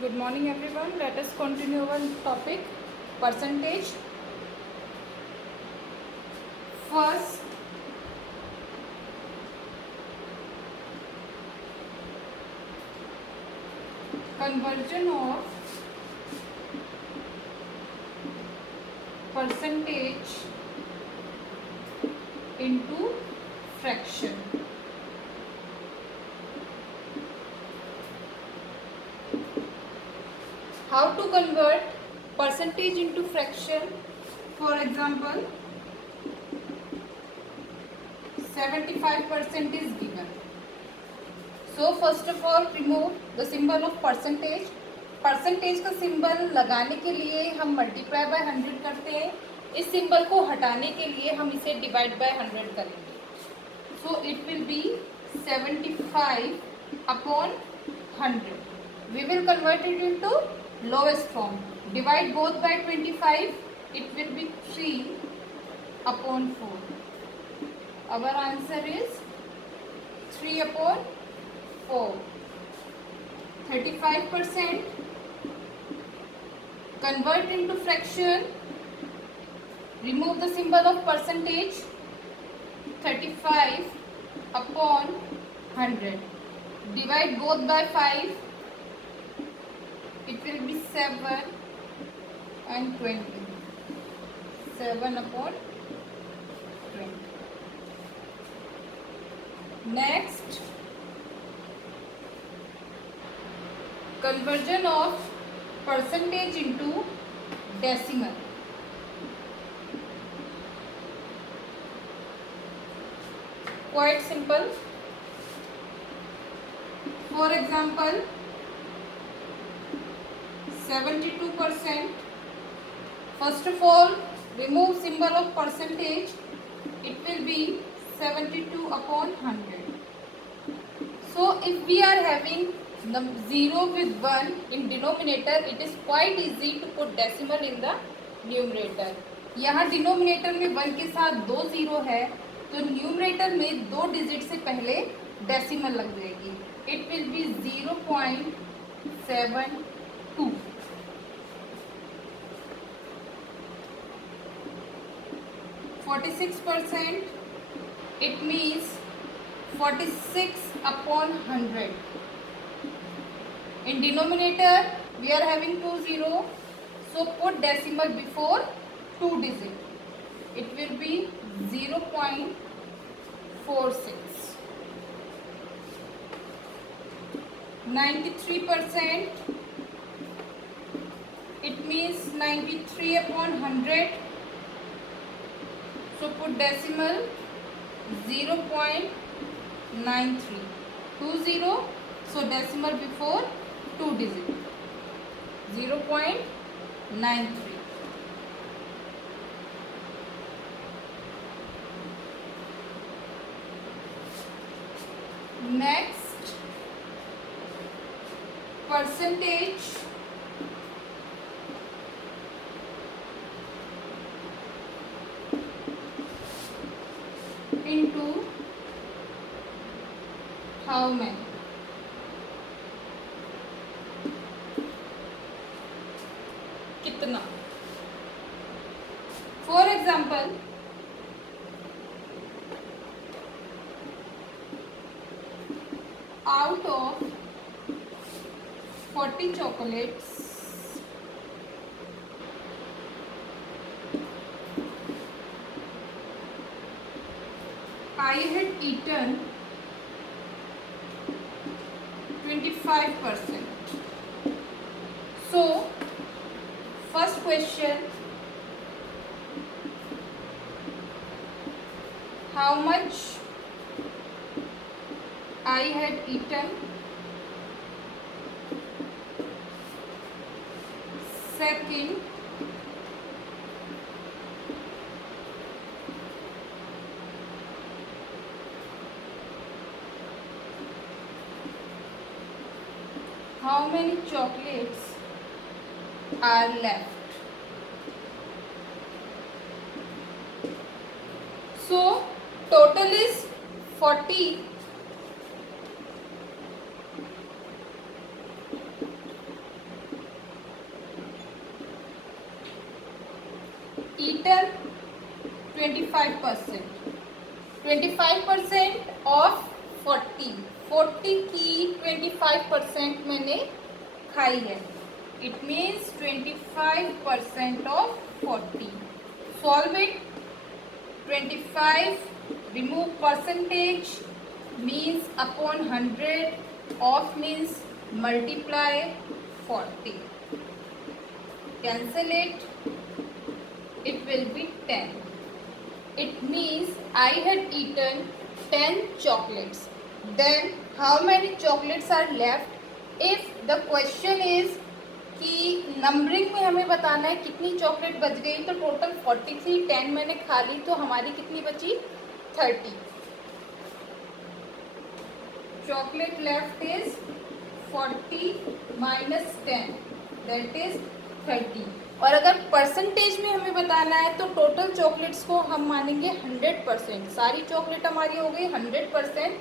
Good morning everyone. Let us continue our topic percentage. First, conversion of percentage into fraction. How to convert percentage into fraction? For example, 75% is given. So first of all, remove the symbol of percentage. Percentage का symbol लगाने के लिए हम multiply by 100 करते हैं. इस symbol को हटाने के लिए हम इसे डिवाइड बाय 100 करेंगे. So it will be 75 upon 100. We will convert it into lowest form. Divide both by 25. It will be 3 upon 4. Our answer is 3 upon 4. 35%. Convert into fraction. Remove the symbol of percentage. 35 upon 100. Divide both by 5. It will be 7 and 20. 7 upon 20. Next, conversion of percentage into decimal. Quite simple. For example, 72%. First of all, remove symbol of percentage. It will be 72 upon 100. So if we are having the 0 with 1 in denominator, it is quite easy to put decimal in the numerator. यहाँ denominator में 1 के साथ 2 0 है, तो numerator में 2 digit से पहले decimal लग जाएगी. It will be 0.72. %, it means 46 upon 100. In denominator, we are having 2 0, so put decimal before 2 digit. It will be 0.46. 93%, it means 93 upon 100. So put decimal 0.93. 2 0, so decimal before 2 digit. 0.93. Next, percentage into how many? कितना? For example, out of 40 chocolates, I had eaten 25%. So, first question, how much I had eaten? Second, how many chocolates are left? So total is 40. eaten 25%, 25% of 40, 40 की 25% मैंने खाई है. It means 25% of 40. Solve it. 25 remove percentage means upon 100, off means multiply 40. Cancel it. It will be 10. It means I had eaten 10 chocolates. Then how many chocolates are left? If the question is कि numbering में हमें बताना है कितनी chocolate बच गई, तो total 43, 10 मैंने खा ली, तो हमारी कितनी बची? 30. Chocolate left is 40 minus 10, that is 30. और अगर परसेंटेज में हमें बताना है तो टोटल चॉकलेट्स को हम मानेंगे 100%. सारी चॉकलेट हमारी हो गई 100%,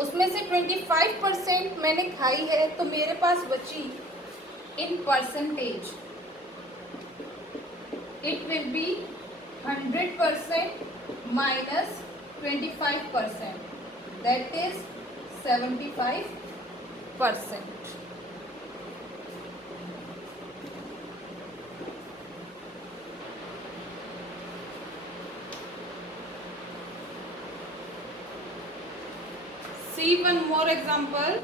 उसमें से 25% मैंने खाई है, तो मेरे पास बची in percentage it will be 100% minus 25%, that is 75%. See one more example.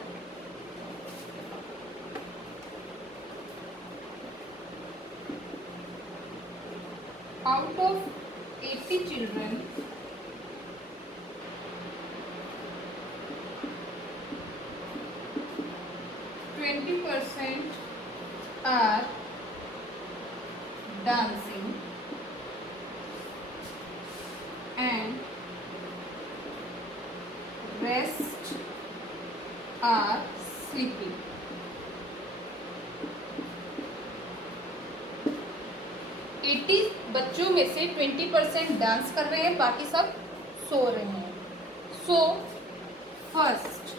Out of 80 children, 20% are dancing and rest are sleeping. 80 बच्चों में से 20% डांस कर रहे हैं, बाकी सब सो रहे हैं. So first,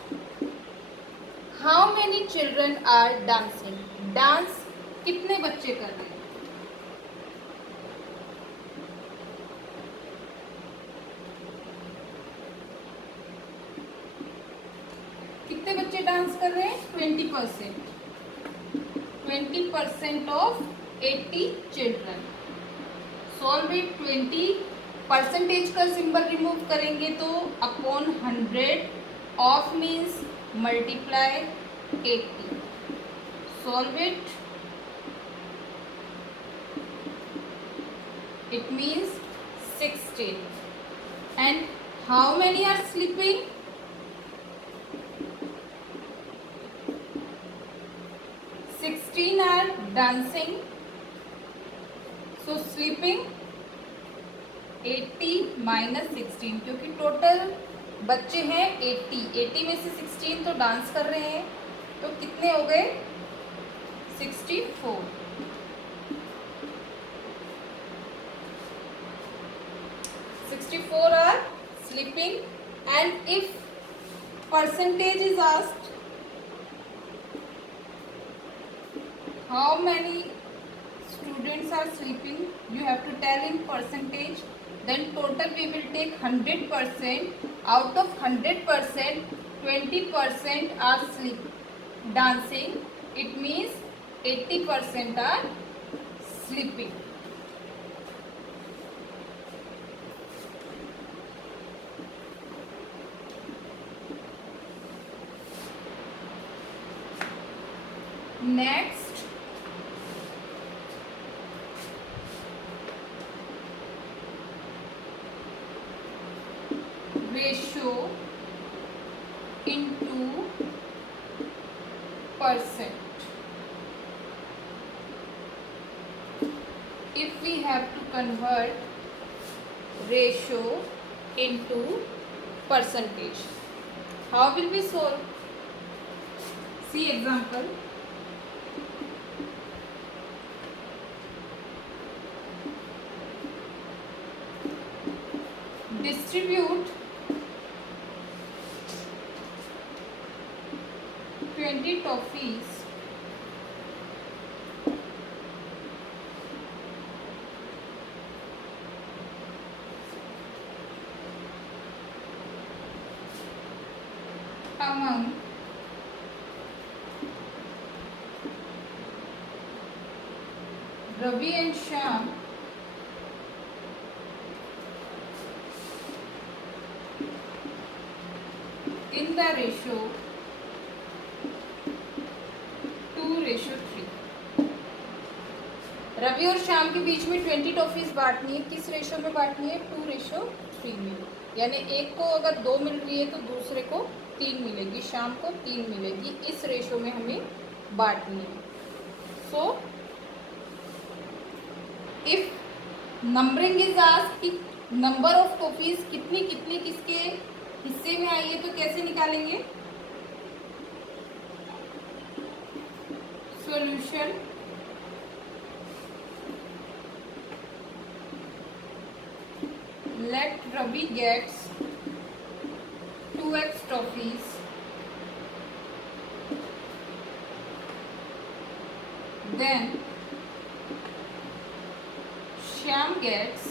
how many children are dancing? Dance कितने बच्चे कर रहे हैं? कितने बच्चे डांस कर रहे हैं? 20%. 20% of 80 children. Solve it. 20 percentage का सिंबल रिमूव करेंगे तो upon 100, of means multiply 80. Solve it. It means 16. And how many are sleeping? 16 are dancing. So sleeping 80 minus 16, क्योंकि टोटल बच्चे हैं 80, 80 में से 16 तो डांस कर रहे हैं, तो कितने हो गए? 64. 64 are sleeping. And if percentage is asked, how many students are sleeping, you have to tell in percentage. Then total we will take 100%. Out of 100%, 20% are dancing. It means 80% are sleeping. Next, ratio into percent. If we have to convert ratio into percentage, how will we solve? See example. Distribute 20 toffees among Ravi and Shyam in the ratio 2:3। Ravi और श्याम के बीच में 20 toffees बांटनी है। किस ratio में बांटनी है? 2:3 में। यानी एक को अगर 2 मिल रही है तो दूसरे को 3 मिलेगी, शाम को 3 मिलेगी। इस रेशो में हमें बांटनी है। So if numbering is asked कि नंबर ऑफ टॉफीज कितनी कितनी किसके हिस्से में आई है तो कैसे निकालेंगे? Solution let Ravi gets 2x trophies, then Shyam gets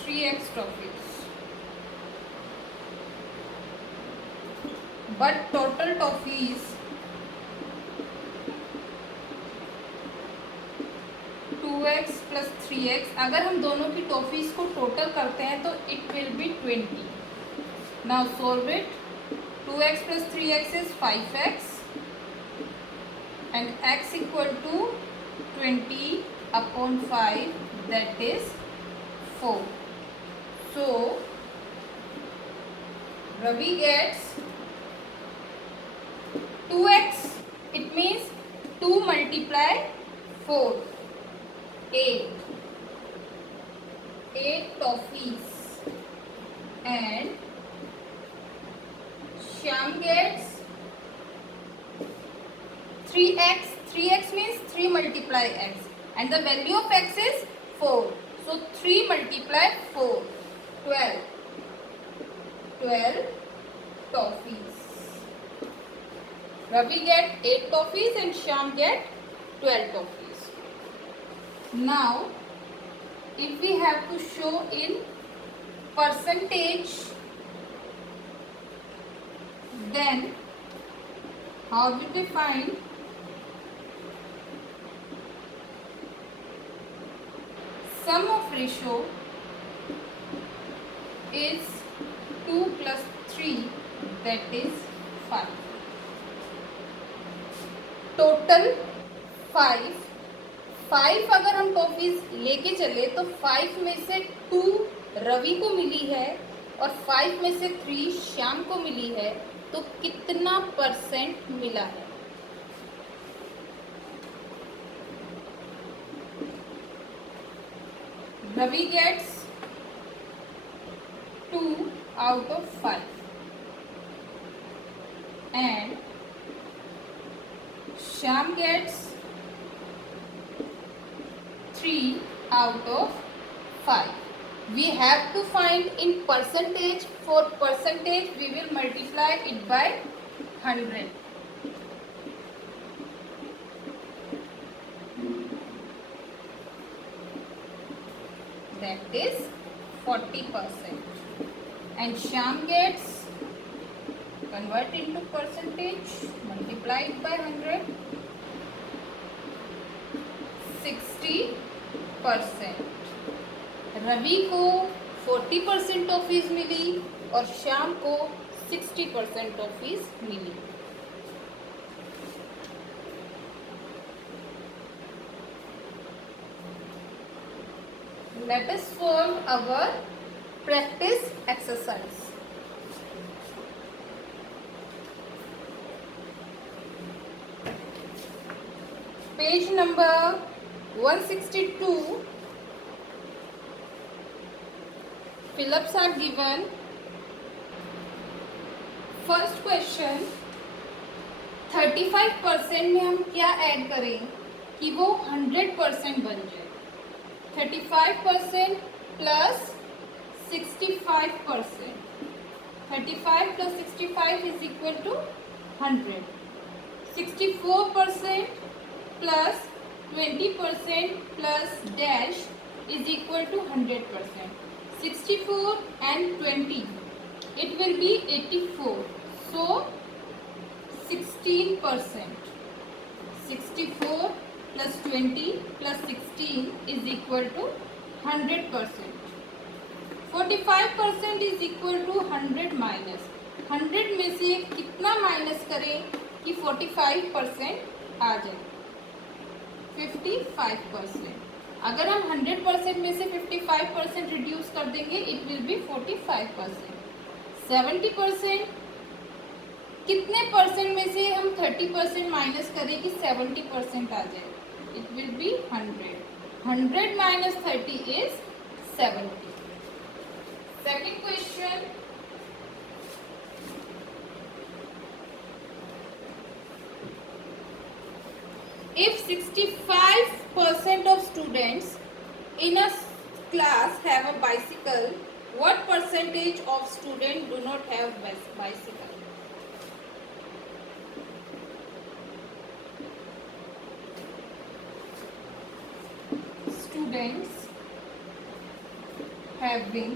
3x trophies, but total trophies 2x plus 3x। अगर हम दोनों की टॉफीज को टोटल करते हैं तो it will be 20। Now solve it. 2x plus 3x is 5x and x equal to 20/5, that is 4. So Ravi gets 2x, it means 2 multiply 4, 8 toffees, and Shyam gets 3x. 3x means 3 multiply x, and the value of x is 4. So 3 multiply 4, 12 toffees. Ravi get 8 toffees and Shyam get 12 toffees. Now if we have to show in percentage, then how will we find? Sum of ratio is 2 plus 3, that is 5. Total 5 अगर हम toffees लेके चले तो 5 में से 2 रवि को मिली है और 5 में से 3 श्याम को मिली है, तो कितना परसेंट मिला है? Ravi gets 2 out of 5 and Shyam gets 3 out of 5. We have to find in percentage. For percentage we will multiply it by 100. That is 40%. And Shyam gets, convert into percentage, multiply it by 100, 60%. Ravi को 40% toffees मिली और श्याम को 60% toffees milli. Let us solve our practice exercise. Page number 162. Fill-ups are given. First question, 35% में हम क्या add करें कि वो 100% बन जाए? 35% plus 65%. 35 plus 65 is equal to 100. 64% plus 20% plus dash is equal to 100%. 64 and 20 it will be 84. So 16%. 64 plus 20 plus 16 is equal to 100%. 45% is equal to 100 minus 100 में से कितना माइनस करें कि 45% आ जाए? 55%. अगर हम 100% में से 55% रिड्यूस कर देंगे इट विल बी 45%. 70% कितने परसेंट में से हम 30% माइनस करें कि 70% आ जाए? It will be 100. 100 minus 30 is 70. Second question. If 65% of students in a class have a bicycle, what percentage of students do not have bicycle? Students having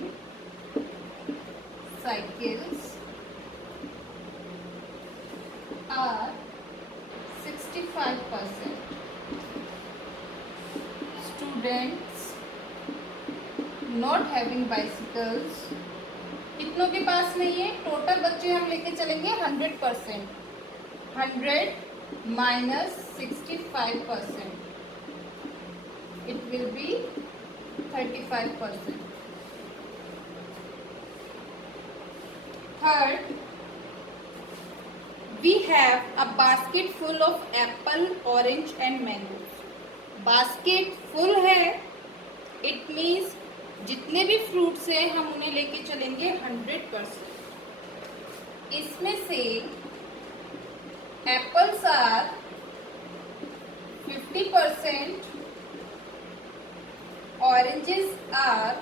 cycles are 65%. Students not having bicycles कितनों के पास नहीं है? Total बच्चे हम लेके चलेंगे 100%. 100 minus 65%. It will be 35%. Third, we have a basket full of apple, orange and mangoes. Basket full है, it means जितने भी फ्रूट्स हैं हम उन्हें लेके चलेंगे 100%. इसमें से apples are 50%, oranges are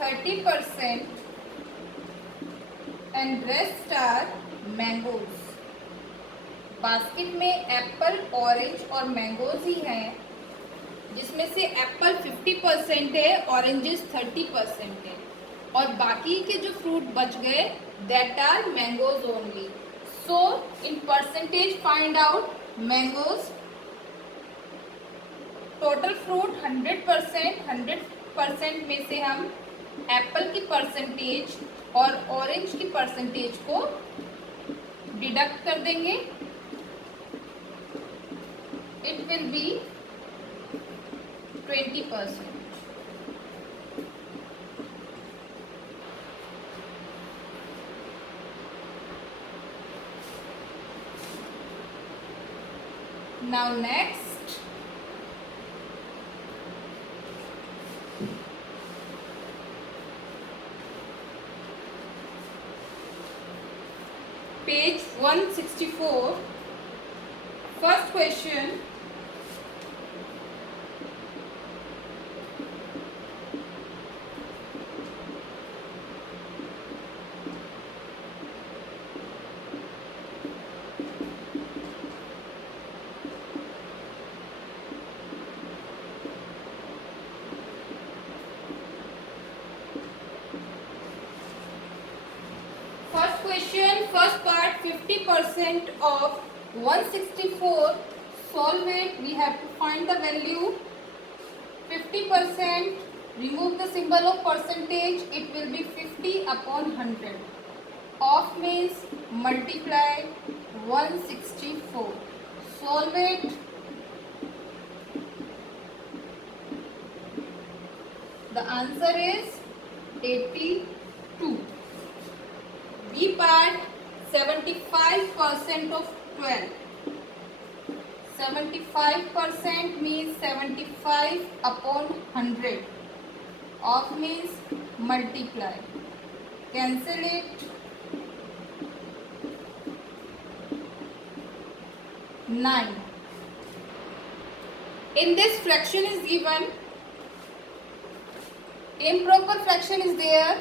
30%, and rest are mangoes. Basket में एप्पल, ऑरेंज और मैंगोज ही हैं, जिसमें से एप्पल 50% है, ऑरेंजेस 30% है, और बाकी के जो फ्रूट बच गए that are mangoes only. So in percentage find out mangoes. Total fruit 100%. 100% में से हम एप्पल की परसेंटेज और ऑरेंज की परसेंटेज को डिडक्ट कर देंगे. It will be 20%. Now next, page 164. First question. First part, 50% of 164. Solve it. We have to find the value. 50%. Remove the symbol of percentage. It will be 50 upon 100. Of means multiply 164. Solve it. The answer is 82. B part, 75% of 12. 75% means 75 upon 100. Of means multiply. Cancel it. 9. In this fraction is given. Improper fraction is there.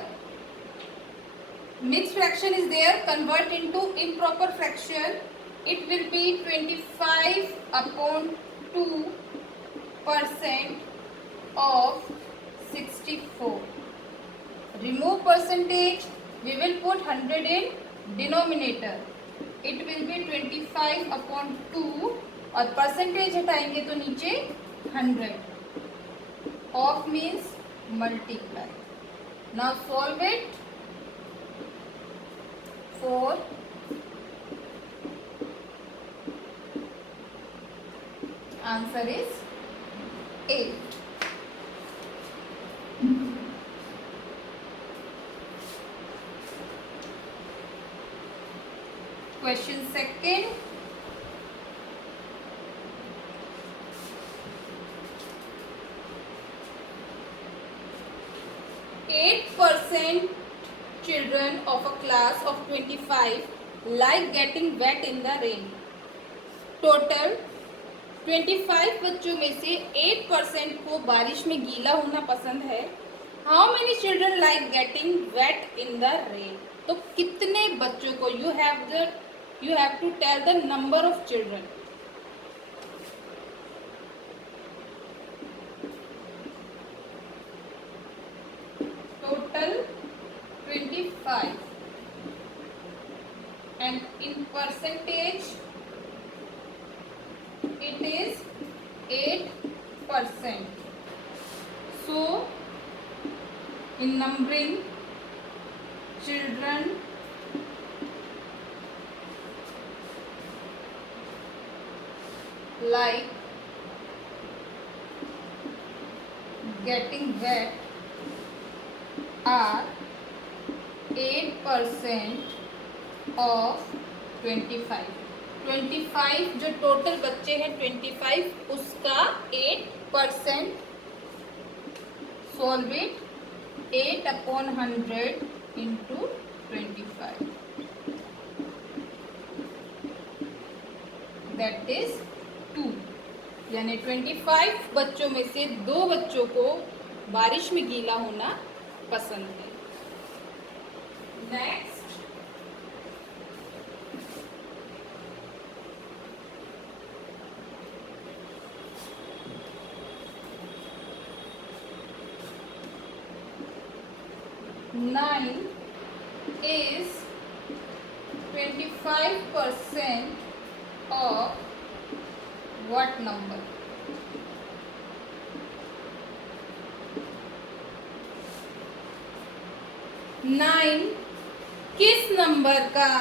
Mixed fraction is there. Convert into improper fraction. It will be 25 upon 2% of 64. remove percentage, we will put 100 in denominator, it will be 25 upon 2 और percentage हटाएंगे तो नीचे 100, of means multiply. Now solve it. 4 answer is 8. Question second. %, children of a class of 25 like getting wet in the rain. Total 25 बच्चों में से 8% को बारिश में गीला होना पसंद है. How many children like getting wet in the rain? तो कितने बच्चों को you have to tell the number of children. Total 25 and in percentage it is 8%. So in numbering children like getting wet are 8% of 25. 25 जो total बच्चे हैं 25 उसका 8%. Solve it. 8 upon 100 into 25. That is 2. यानी 25 बच्चों में से 2 बच्चों को बारिश में गीला होना पसंद है. Next Nine is 25% of what number? 9 किस नंबर का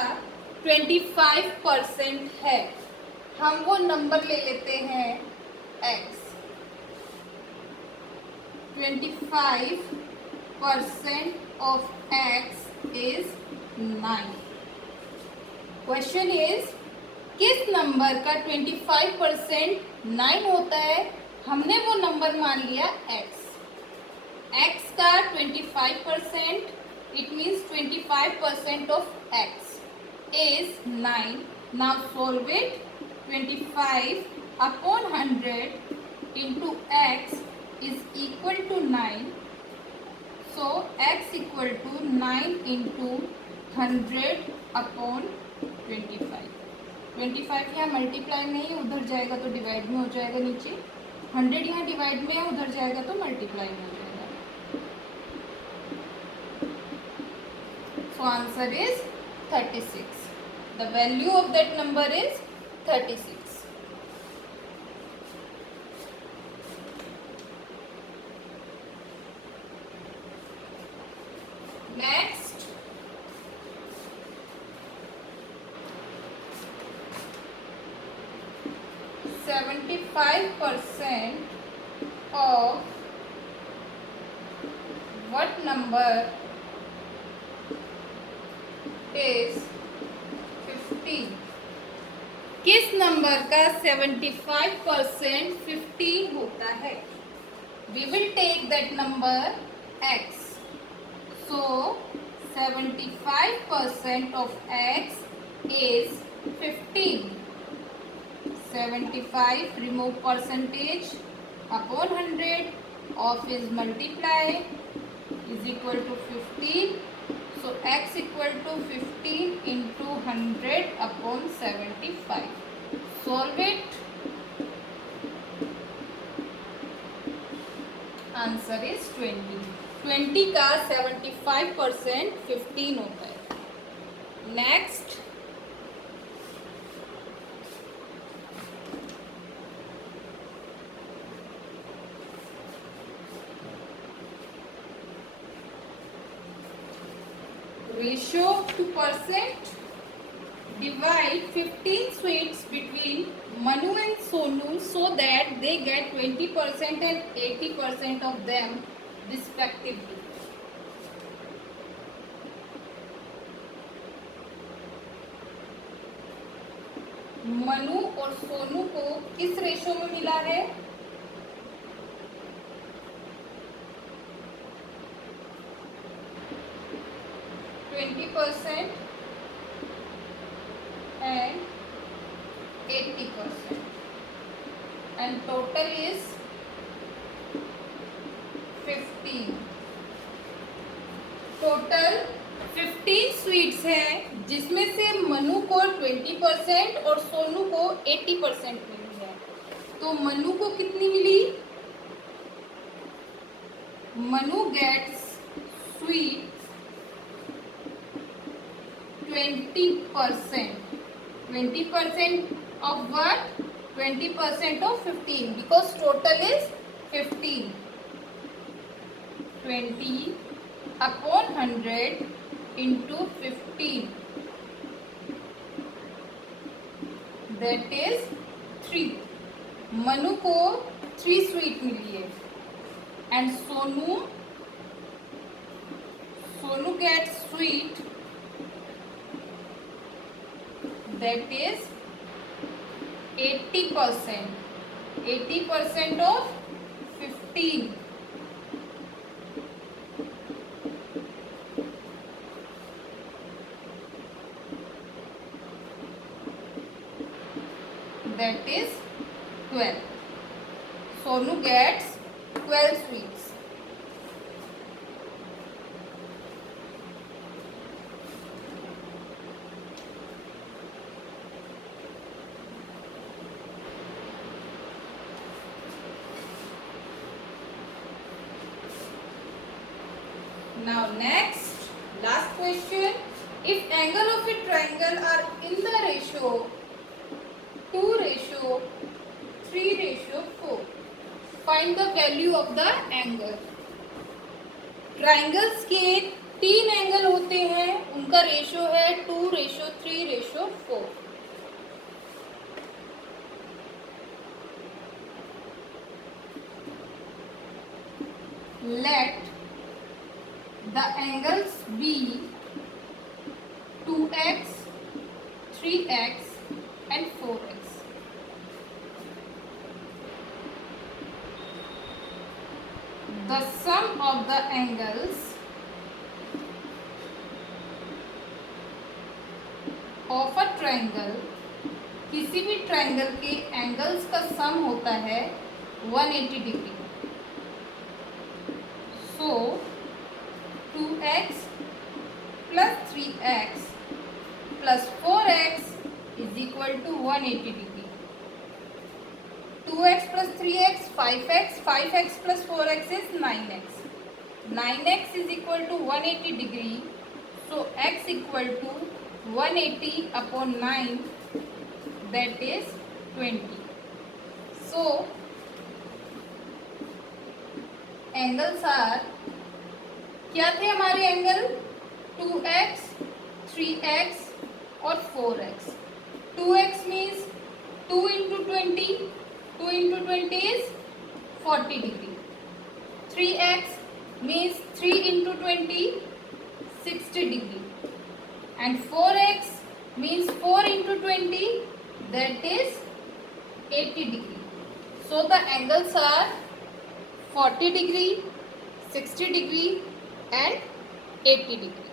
25% है? हम वो नंबर ले लेते हैं x. 25% of x is 9. Question is किस नंबर का 25% 9 होता है? हमने वो नंबर मान लिया x. x का 25% it means 25% of x is 9. Now solve it. 25 upon 100 into x is equal to 9. So x equal to 9 into 100 upon 25. 25 यहाँ मल्टीप्लाई नहीं है, उधर जाएगा तो डिवाइड में हो जाएगा नीचे. 100 यहाँ डिवाइड में है, उधर जाएगा तो मल्टीप्लाई में हो जाएगा. So answer is 36. The value of that number is 36. Next, %75 of what number is 15? किस नंबर का 75% 15 होता है? We will take that number x. So 75% of x is 15. 75 remove percentage upon 100 of is multiply is equal to 15. So x equal to 15 into 100 upon 75. Solve it. Answer is 20. 20 का 75% 15 होता है। Next, ratio two percent, divide 15 sweets between Manu and Sonu so that they get 20% and 80% of them respectively. Manu और सोनू को किस ratio में मिला है? 20% and 80%, and total is 15. Total 15 sweets हैं जिसमें से मनु को 20% और सोनू को 80% मिली है। तो मनु को कितनी मिली? Manu gets sweet 20%. 20% of what? 20% of 15, because total is 15. 20 upon 100 into 15, that is 3. Manu को 3 स्वीट मिली है, and Sonu gets sweet, that is 80%. 80% of 15. That is 12. Sonu gets 12 sweets. Now next, last question. If angle of a triangle are in the ratio 2:3:4, find the value of the angle. Triangles के 3 angle होते हैं, उनका ratio है 2:3:4. Let the angles be 2x, 3x and 4x. The sum of the angles of a triangle, किसी भी triangle के angles का सम होता है 180 degree. So 2x plus 3x plus 4x is equal to 180 degree. 2x plus 3x 5x, 5x plus 4x is 9x. 9x is equal to 180 degree. So x equal to 180 upon 9, that is 20. So angles are, क्या थे हमारे angle? 2x, 3x और 4x. 2x means 2 into 20. 2 into 20 is 40 degree. 3x means 3 into 20, 60 degree. And 4x means 4 into 20, that is 80 degree. So the angles are 40 degree, 60 degree and 80 degree.